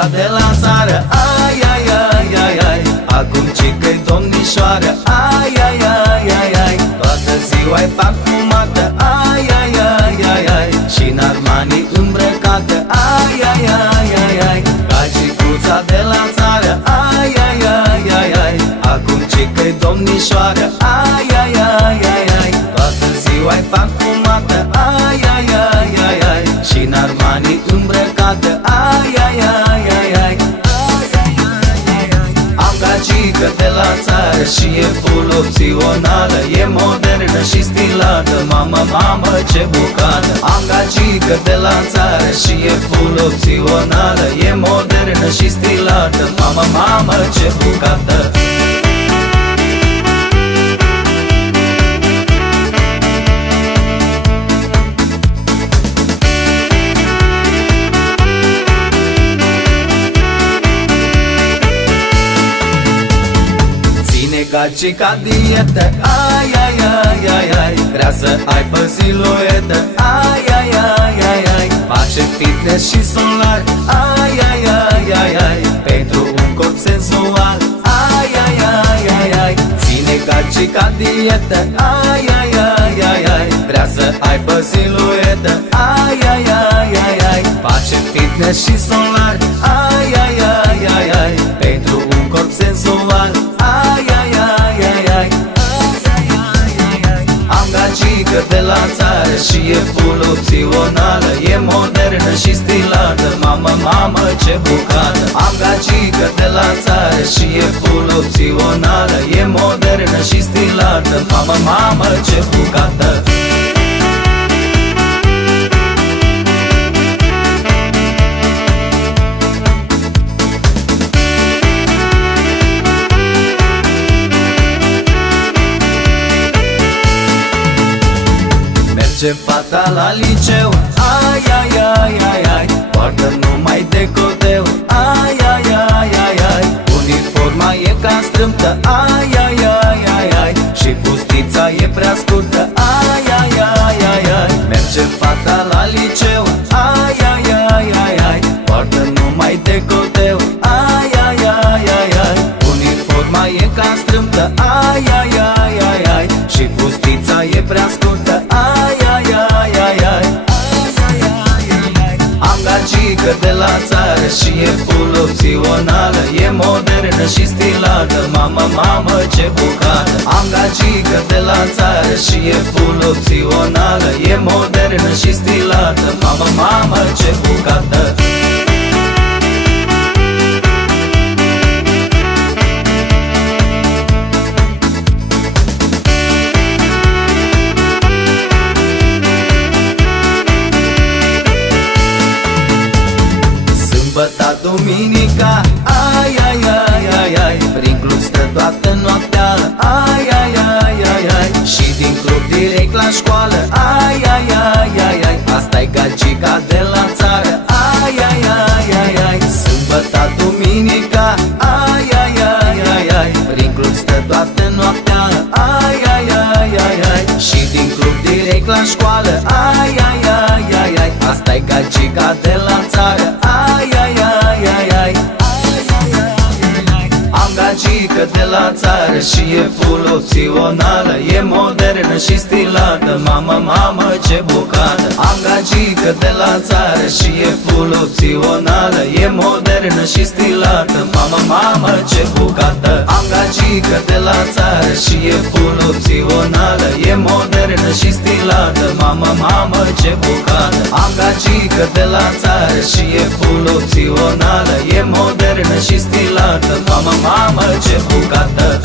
micuța de la țară. Ai, ai, ai, ai, ai, acum ce-i domnișoară. Ai, ai, ai, ai, ai, toată ziua-i parfumată. Ai, ai, ai, ai, ai, și-n Armani îmbrăcată. Ai, ai, ai, ai, ai, gagicuța de la țară. Ai, ai, ai, ai, ai, acum ce-i domnișoară. Ai, ai, ai, ai, ai, toată ziua-i parfumată. Ai, ai, ai, ai, ai, și-n Armani îmbrăcată. Ai, ai, ai, ai, ai, am gagică de la țară și e full opțională. E modernă și stilată, mamă, mamă, ce bucată. Am gagică de la țară și e full opțională. E modernă și stilată, mamă, mamă, ce bucată. Gagica dietă, ai, ai, ai, ai, ai, vrea să aibă siluetă. Ai, ai, ai, ai, ai, face fitness și solar. Ai, ai, ai, ai, ai, pentru un corp sensual. Ai, ai, ai, ai, ai, ține gagica dietă. Ai, ai, ai, ai, ai, vrea să aibă siluetă. Ai, ai, ai, ai, ai, face fitness și solar. Ai, ai, ai, ai, ai, pentru un corp sensual. Ai, ai, ai, ai, ai, am gagică de la țară și e full opțională. E modernă și stilată, mamă, mamă, ce bucată. Am gagică de la țară și e full opțională. E modernă și stilată, mamă, mamă, ce bucată. Ce fata la liceu, ai, ai, ai, ai, ai, poartă numai decoteu. Ai, ai, ai, ai, ai, uniforma e ca strâmtă. Ai, ai, ai, ai, ai, și pustița e prea scurtă. Ai, ai, ai, ai, ai, merge fata la liceu. Ai, ai, ai, ai, ai, poartă numai decoteu. Ai, ai, ai, ai, ai, uniforma e ca strâmtă. Ai, ai, ai, ai, ai, și pustița e prea scurtă. Ai, ai, ai, ai, ai, am gagică de la țară și e full opțională. E modernă și stilată, mamă, mamă, ce bucată. Am gagică de la țară și e full opțională. E modernă și stilată, mamă, mamă, ce bucată. Sâmbătă, duminica, ai, ai, ai, ai, ai, prin club stă toată noaptea. Ai, ai, ai, ai, ai, și din club direct la școală. Ai, ai, ai, ai, ai, asta-i gagica de la țară. Ai, ai, ai, ai, ai, sâmbătă, duminica, ai, ai, ai, ai, ai, prin club stă toată noaptea. Ai, ai, ai, ai, ai, și din club direct la școală. Ai, ai, ai, ai, ai, asta-i gagica de la țară. Ai, ai, ai, ai, ai, am gagică de la țară și e full opțională. E modernă și stilată, mamă, mamă, ce bucată. Am gagică de la țară și e full opțională. E modernă și stilată, mamă, mamă, ce bucată. Am gagică de la țară și e full opțională. E modernă și stilată, mamă, mamă, ce bucată. Am gagică de la țară și e full opțională. E modernă și stilată, mamă, mamă, ce bucată.